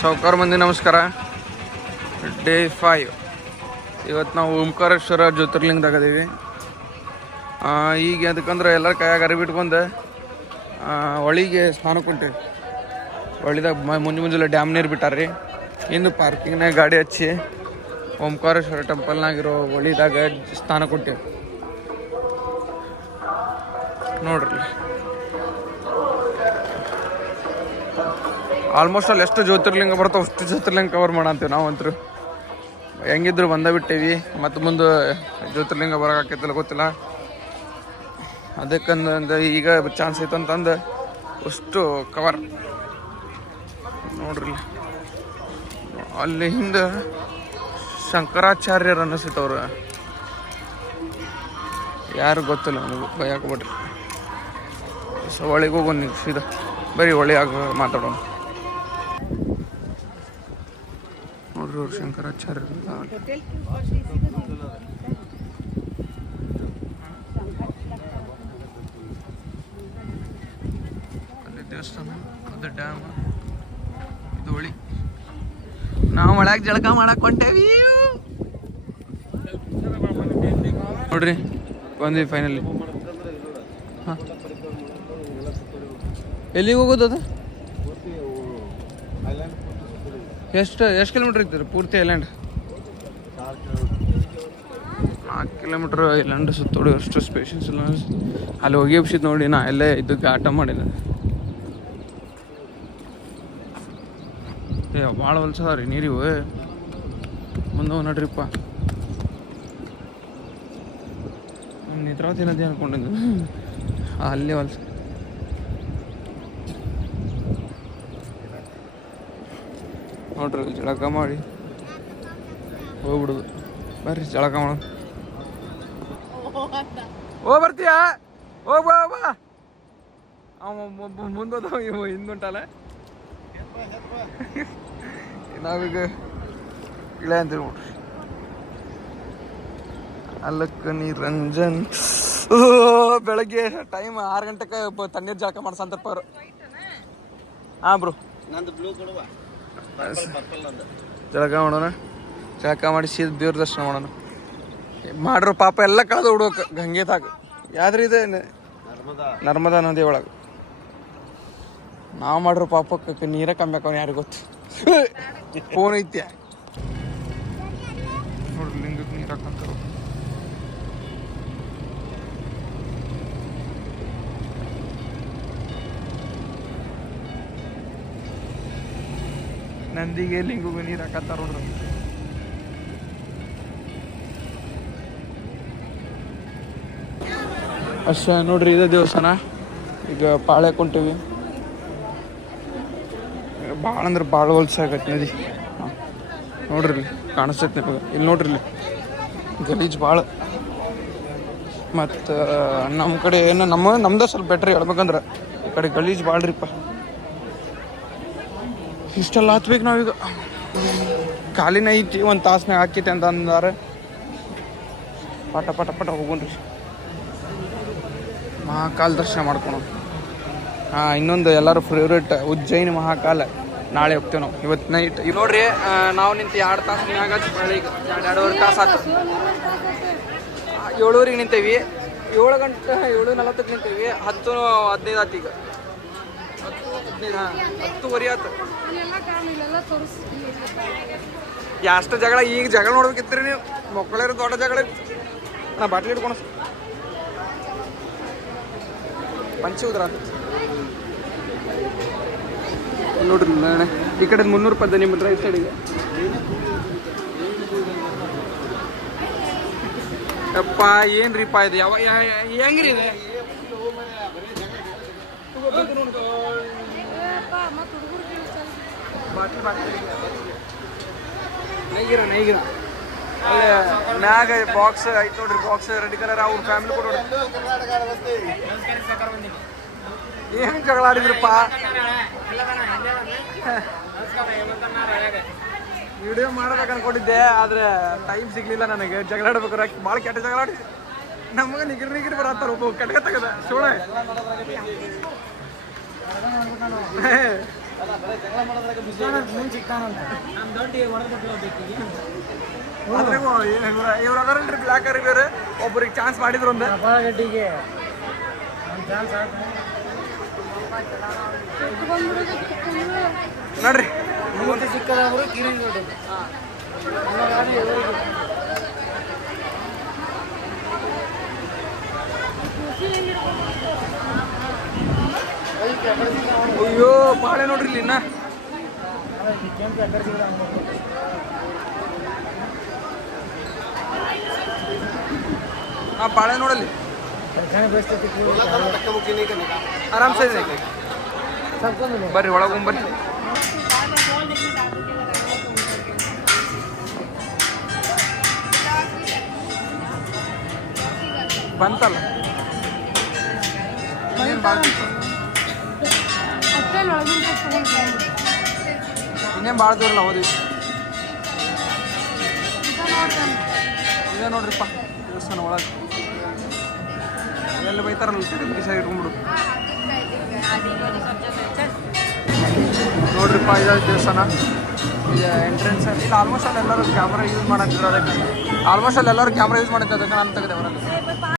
ಸಾವ್ಕಾರ ಮಂದಿ ನಮಸ್ಕಾರ. ಡೇ 5. ಇವತ್ತು ನಾವು ಓಂಕಾರೇಶ್ವರ ಜ್ಯೋತಿರ್ಲಿಂಗದಾಗ ಅದೀವಿ. ಈಗ ಅದಕ್ಕಂದ್ರೆ ಎಲ್ಲರ ಕೈಯಾಗ ಅರಿವಿ ಇಟ್ಕೊಂಡು ಹೊಳಿಗೆ ಸ್ನಾನಕ್ಕೆ ಹೊಂಟೇವಿ. ಹೊಳಿದಾಗ ಮುಂಜಾನೆ ಡ್ಯಾಮ್ ನೀರು ಬಿಟ್ಟಾರ್ರಿ. ಇನ್ನು ಪಾರ್ಕಿಂಗ್ನಾಗ ಗಾಡಿ ಹಚ್ಚಿ ಓಂಕಾರೇಶ್ವರ ಟೆಂಪಲ್ನಾಗಿರೋ ಹೊಳಿದಾಗ ಸ್ನಾನಕ್ಕೆ ಹೊಂಟೇವಿ ನೋಡ್ರಿ. ಆಲ್ಮೋಸ್ಟ್ ಅಲ್ಲಿ ಎಷ್ಟು ಜ್ಯೋತಿರ್ಲಿಂಗ ಬರ್ತಾವೆ ಅಷ್ಟು ಜ್ಯೋತಿರ್ಲಿಂಗ ಕವರ್ ಮಾಡಂತೀವಿ ನಾವಂತರೂ. ಹೆಂಗಿದ್ರು ಬಂದ ಬಿಟ್ಟೇವಿ, ಮತ್ತು ಮುಂದೆ ಜ್ಯೋತಿರ್ಲಿಂಗ ಬರೋಕ್ಕಾಕೈತಲ್ಲ ಗೊತ್ತಿಲ್ಲ. ಅದಕ್ಕಂದ ಈಗ ಚಾನ್ಸ್ ಐತಂತಂದು ಅಷ್ಟು ಕವರ್ ನೋಡ್ರಿ. ಅಲ್ಲಿ ಹಿಂದೆ ಶಂಕರಾಚಾರ್ಯರು ಅನ್ನಿಸ್ತವ್ರು, ಯಾರು ಗೊತ್ತಿಲ್ಲ ನನಗೂ, ಭಯಾಕ್ಬಿಟ್ರಿ. ಸೊ ಒಳಗೆ ಹೋಗೋಣ ನೀವು ಸೀದಾ, ಬರೀ ಒಳ್ಳೆಯಾಗ ಮಾತಾಡೋಣ. ನೋಡ್ರಿ ಅವ್ರು ಶಂಕರಾಚಾರ್ಯ ಅಲ್ಲಿ ದೇವಸ್ಥಾನ, ಅದು ಡ್ಯಾಮ್, ಇದು ಹೊಳಿ. ನಾವು ಒಳಗೆ ಜಳಕ ಮಾಡಕ್ ಹೊಂಟೇವಿ ನೋಡ್ರಿ. ಬಂದ್ವಿ ಫೈನಲಿ. ಹಾಂ, ಎಲ್ಲಿಗೆ ಹೋಗೋದು ಅದು? ಎಷ್ಟು ಕಿಲೋಮೀಟ್ರ್ ಇತ್ತು ಪೂರ್ತಿ ಐಲ್ಯಾಂಡ್? 4 ಕಿಲೋಮೀಟ್ರ್ ಐಲ್ಯಾಂಡ್ ಸುತ್ತೋಡಿ ಅಷ್ಟು ಸ್ಪೇಷನ್ಸ್ ಇಲ್ಲ. ಅಲ್ಲಿ ಹೋಗಿ ಎಬ್ಸಿದ್ ನೋಡಿ, ನಾ ಎಲ್ಲೇ ಇದಕ್ಕೆ ಆಟ ಮಾಡಿದ. ಭಾಳ ಹೊಲ್ಸದ ರೀ ನೀರಿವು. ಮುಂದೆ ನಡ್ರಿಪ್ಪ. ನೇತ್ರಾವತಿ ನದಿ ಅನ್ಕೊಂಡಿದ್ದು, ಅಲ್ಲೇ ಹೊಲ್ಸ. ನೋಡ್ರಿ ಜಳಕ ಮಾಡಿ ಹೋಗ್ಬಿಡುದು. ಬರ್ರಿ ಜಳಕ ಮಾಡೋದು. ಬರ್ತೀಯಾ? ಹೋಗ್ಬಾ ಅವ ಮುಂದೋದವ, ಇವ ಹಿಂದುಂಟಲ್ಲ. ನಾವೀಗ ಇಳೆ ಅಂತೀವಿ ನೋಡ್ರಿ. ಅಲ್ಲಕ್ಕ ನಿರಂಜನ್. ಬೆಳಗ್ಗೆ ಟೈಮ್ 6 ಗಂಟೆಗೆ ತಣ್ಣೀರು ಜಳಕ ಮಾಡ್ಸಂತಪ್ಪ ಅವರು. ಹಾಂ ಬ್ರೋ, ಜಳಕ ಮಾಡೋಣ. ಜಳಕ ಮಾಡಿ ಸೀದ ದೇವ್ರ ದರ್ಶನ ಮಾಡೋಣ. ಮಾಡ್ರು ಪಾಪ ಎಲ್ಲ ಕಳೆದು ಹುಡುಕ ಗಂಗೆದಾಗ. ಯಾವ್ದ್ರಿ ಇದೆ? ನರ್ಮದಾ ನದಿ ಒಳಗೆ. ನಾವು ಮಾಡ್ರು ಪಾಪಕ್ಕೆ ನೀರೇ ಕಮ್ಮಿ ಹಾಕವ, ಯಾರಿಗೆ ಗೊತ್ತು. ಫೋನ್ ಐತ್ಯ ನೋಡ್ರಿ, ಲಿಂಗಕ್ಕೆ ನೀರು ಹಾಕಂತ. ನಂದಿಗೆ ಲಿಂಗಿಗೂ ನೀರು ಹಾಕತ್ತಾರ ನೋಡ್ರಿ. ಅಷ್ಟೇ ನೋಡ್ರಿ, ಇದೇ ದೇವಸ್ಥಾನ. ಈಗ ಪಾಳೆ ಕೊಂತೀವಿ. ಭಾಳ ಅಂದ್ರೆ ಭಾಳ ಹೊಲ್ಸಾಗತ್ತೆ ನದಿ. ಹಾಂ ನೋಡ್ರಿ, ಇಲ್ಲಿ ಕಾಣಿಸ್ತೈತೆ ನಿಮಗೆ. ಇಲ್ಲಿ ನೋಡ್ರಿ, ಇಲ್ಲಿ ಗಲೀಜು ಭಾಳ. ಮತ್ತು ನಮ್ಮ ಕಡೆ ಏನು ನಮ್ದೇ ಸ್ವಲ್ಪ ಬೆಟ್ರಿ ಹೇಳ್ಬೇಕಂದ್ರೆ. ಈ ಕಡೆ ಗಲೀಜು ಭಾಳ ರೀಪ್ಪ. ಇಷ್ಟೆಲ್ಲ ಹತ್ಬೇಕು ನಾವೀಗ. ಖಾಲಿನ ಐತಿ, 1 ತಾಸ್ನಾಗ ಹಾಕೈತೆ ಅಂತ ಅಂದಾರೆ. ಪಟ ಪಟ ಪಟ ಹೋಗೋಣ್ರಿ. ಮಹಾಕಾಲ್ ದರ್ಶನ ಮಾಡ್ಕೊಳೋಣ. ಹಾಂ, ಇನ್ನೊಂದು ಎಲ್ಲರೂ ಫೇವ್ರೇಟ್ ಉಜ್ಜಯಿನಿ ಮಹಾಕಾಲ. ನಾಳೆ ಹೋಗ್ತೇವೆ ನಾವು. ಇವತ್ತು ನೈಟ್ ನೋಡ್ರಿ, ನಾವು ನಿಂತು 2 ತಾಸು ಮ್ಯಾಗ. ಬೆಳಿಗ್ಗೆ 2.5 ತಾಸು ಆಯ್ತು. 7:00ಗೆ ನಿಂತೇವಿ. 7 ಗಂಟೆ 7:40ಕ್ಕೆ ನಿಂತೇವಿ. 10:15 ಆಯ್ತು. ಈಗ 10:15 ಆಯ್ತು. ಎಷ್ಟು ಜಗಳ, ಈಗ ಜಗಳ ನೋಡ್ಬೇಕಿತ್ರಿ ನೀವು. ಮಕ್ಕಳಿರೋ ದೊಡ್ಡ ಜಗಳ. ನಾ ಬಾಟ್ಲಿ ಹಿಡ್ಕೊಣ ಪಂಚಿ ಉದ್ರ ಅಂತ ನೋಡ್ರಿ. ಈ ಕಡೆ 300 ರೂಪಾಯಿ ನಿಮ್ಮ ರೈಟ್ ಸೈಡಿಗೆ. ಅಪ್ಪ ಏನ್ರಿಪ್ಪ ಇದು? ಹೆಂಗ್ರಿ ಇದೆ? ನೈಗಿರ ಅಲ್ಲೇ ಮ್ಯಾಗ ಬಾಕ್ಸ್ ಐತೆ ನೋಡ್ರಿ. Box ready colour. ಅವ್ರ ಫ್ಯಾಮಿಲಿ ಕೂಡ ಏನು ಜಗಳ ಆಡಿದ್ರಪ್ಪ? ವಿಡಿಯೋ ಮಾಡ್ಬೇಕು ಅನ್ಕೊಂಡಿದ್ದೆ, ಆದರೆ ಟೈಮ್ ಸಿಗ್ಲಿಲ್ಲ ನನಗೆ. ಜಗಳ ಆಡ್ಬೇಕಾರೆ ಭಾಳ ಕೆಟ್ಟ ಜಗಳ ಆಡಿ ನಮಗೆ ನಿಗಿರಿ ಬರತ್ತಾರ. ಒಬ್ಬ ಕೆಟ್ಟ ತಗದ ಸೋಳೆ ಇವ್ರು ಅದಾರಲ್ರಿ ಬ್ಲ್ಯಾಕ್ ಬೇರೆ ಒಬ್ಬರಿಗೆ ಚಾನ್ಸ್ ಮಾಡಿದ್ರು ಒಂದು ಗಡ್ಡಿಗೆ ನೋಡ್ರಿ ಚಿಕ್ಕದಾದ್ರು ಕಿರಿ ಅಯ್ಯೋ ಬಾಳೆ ನೋಡ್ರಿ ಇಲ್ಲಿ ಇನ್ನ ಹಾ ಬಾಳೆ ನೋಡಲ್ಲಿ ಆರಾಮ್ಸೆ ಇದೆ ಬರ್ರಿ ಒಳಗೊಂಡ್ ಬರ್ರಿ ಬಂತಲ್ಲ ಇನ್ನೇನು ಭಾಳ ಇನ್ನೇನು ಭಾಳ ದೂರಲ್ಲ ಹೋದ್ವಿ ಇದೆ ನೋಡ್ರಿಪ್ಪ ದೇವಸ್ಥಾನ ಒಳಗೆ ಎಲ್ಲ ಬೈತಾರಲ್ಲ ಬಿಸಾಗಿ ಇಟ್ಕೊಂಡ್ಬಿಡು ನೋಡ್ರಿಪ್ಪ ಇದು ದೇವಸ್ಥಾನ ಇದು ಎಂಟ್ರೆನ್ಸ್ ಇಲ್ಲಿ ಆಲ್ಮೋಸ್ಟ್ ಅಲ್ಲಿ ಎಲ್ಲರೂ ಕ್ಯಾಮ್ರಾ ಯೂಸ್ ಮಾಡತ್ತಿದ್ರು ಅದಕ್ಕೆ ಆಲ್ಮೋಸ್ಟ್ ಅಲ್ಲಿ ಎಲ್ಲರೂ ಕ್ಯಾಮ್ರಾ ಯೂಸ್ ಮಾಡತ್ತಿದ್ರು ಅದಕ್ಕೆ ನಾನು ತೆಗೆದೆ ಹೊರಗೆ